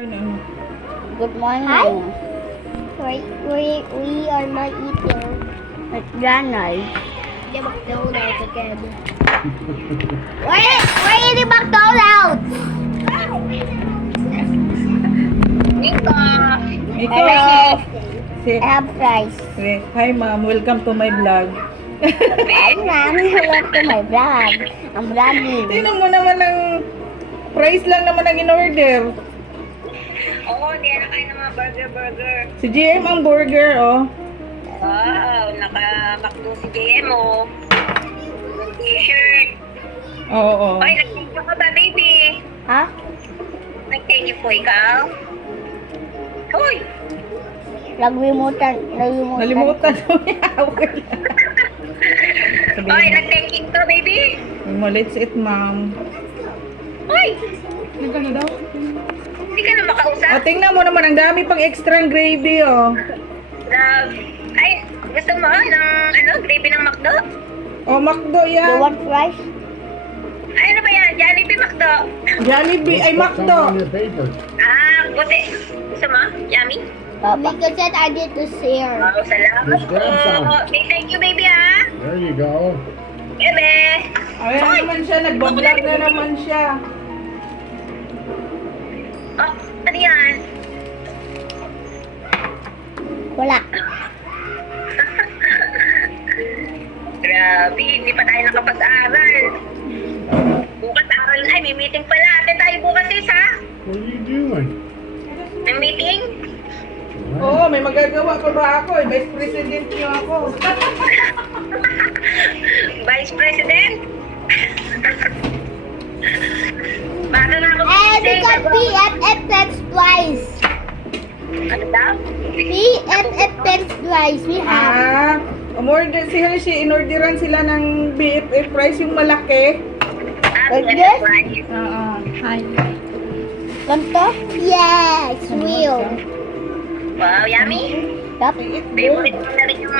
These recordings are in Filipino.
Good morning. Hi. We are not eating McDonald's. the McDonald's again. We're eating McDonald's. Mika. Miko, I have fries. hi ma'am, welcome to my vlog. Hi, ma'am. Hello to my vlog. I'm vlogging. Tingnan mo naman ng price lang naman ang in-order. Oo, hindi na kayo ng mga burger. Si GM ang burger, oh. Wow, naka-McDo si JM, oh. Yung t-shirt. Oo, oo. Ay, nag-thank you ka ba, baby? Ha? Nag-thank you po ikaw? Hoy! Nalimutan. Nalimutan ko niya. Hoy, nag-thank you ka, baby? Let's eat, ma'am. Hoy! Nagkano daw? Hindi ka na makausap? Oh, tingnan mo naman, ang dami pang extra gravy, oh. Love. Ay, gusto mo ng gravy ng McDo? Oh, McDo You yan. want fries? Ay, ano ba yan? Jollibee McDo? Jollibee, ay McDo. Ah, buti. Gusto mo? Yummy? Because that I did to share. Wow, salamat Just grab some. po. Okay, thank you, baby, ha? There you go. Bebe! Ayan naman siya, nagbablog na naman siya. Oh, ano yan? Wala. Grabe, hindi pa tayo nakapag-aral. Bukas aral na, may meeting pala. Atin tayo bukas, sis, ha? What are you doing? May meeting? Oo, may magagawa pa ba ako? Vice President niyo ako. Vice President? Baka na ako And we meeting. got PFF Pets twice. Ano daw? PFF Pets twice. We have. Umorder si Hershey, inorderan sila ng BFF price yung malaki. Like Ano this? price? Oo. Hi. Ganto? Yes, real. Wow, yummy. Yup. Favorite ko na rin yung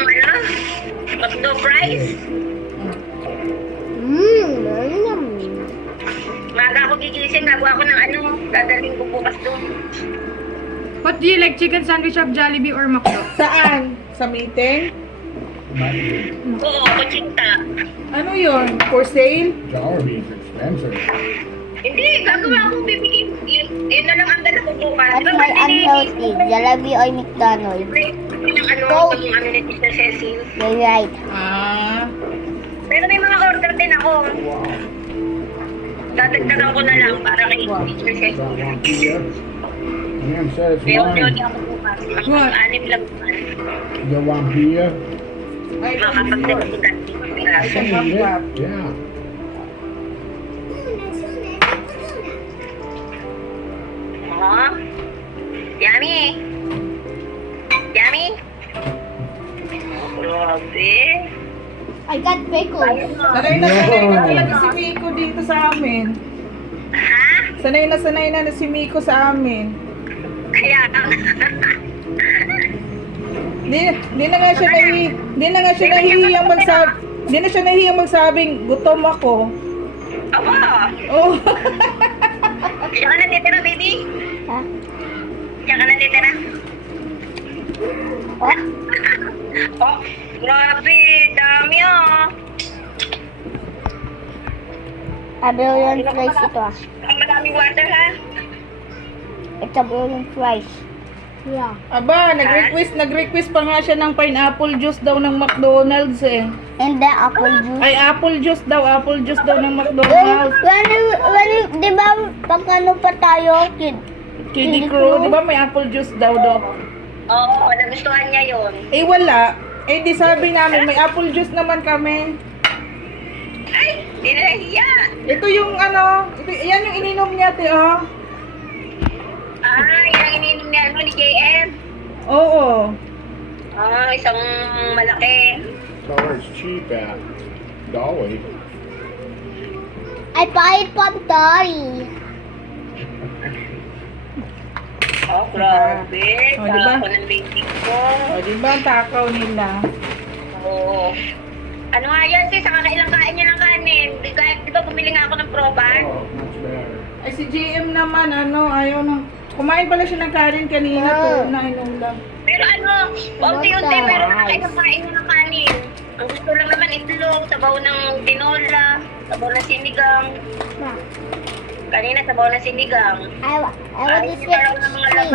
McDo fries. Mmm. Maga ako gigising, gagawa ako ng dadaling ko bukas doon. What do you like, chicken sandwich of Jollibee or McDo? Saan? Sa meeting? Oo, kuchinta. Ano yon? For sale? Jollibee's expensive. Hindi, gagawa akong bibigyan. Yun na lang ang dala ko bukas. At my unhealthy. Jollibee or McDonald's. Yun ang ang ni Tita Cecil. You're right. Pero may mga order din ako. Dadagdagan ko na lang para kay Tita Cecil. Got one here. Ma'am said it's May order mine. ako bukas. What? Anim lang naman. You want beer? Ay, Makapagdala ko dati. Ay, I can eat wap. it. Yeah. Oh. Yummy. Yummy. Grabe. I got pickles. Sanay na talaga si Miko dito sa amin. Ha? Sanay na si Miko sa amin. Kaya, Hindi na nga siya nahihiyang magsabing gutom ako. aba. Oh. Diyan ka natitira, baby? Ha? Diyan ka natitira? Oh? Oh, grabe. Dami, ah. A billion fries ito ah. Ang madaming water, ha? It's a billion fries. Yeah. Aba, nag-request pa nga siya ng pineapple juice daw ng McDonald's eh. And the apple juice. Ay, apple juice daw ng McDonald's. When di ba, pag ano pa tayo, Kiddie Crew, di ba may apple juice daw daw? Oo, nagustuhan niya yun. Eh wala. Eh di sabi namin, may apple juice naman kami. Ay, di na nahiya. Ito yung yan yung ininom niya, te, oh. Ah, yan ang ininom niya ni JM. Oo. Ah, isang malaki. So where it's cheap at. Dolly. I buy it from Dolly. Oh, grabe. Oh, diba? Ako ng baby ko. O, di ba ang takaw nila? Oo. Ano nga yan, sis? Sa kakailang kain niya ng kanin. Di ba bumili nga ako ng proban? Oh, much better. Ay, si GM naman, ayaw ng Kumain pala siya ng kanin kanina, Ah. na inulam. Pero ano, unti-unti meron na kayo kain ng kanin. Ang gusto lang naman itlog, sabaw ng tinola, sabaw ng sinigang. Ma, Kanina sabaw ng sinigang. I want to Ayun na lang ng mga laman.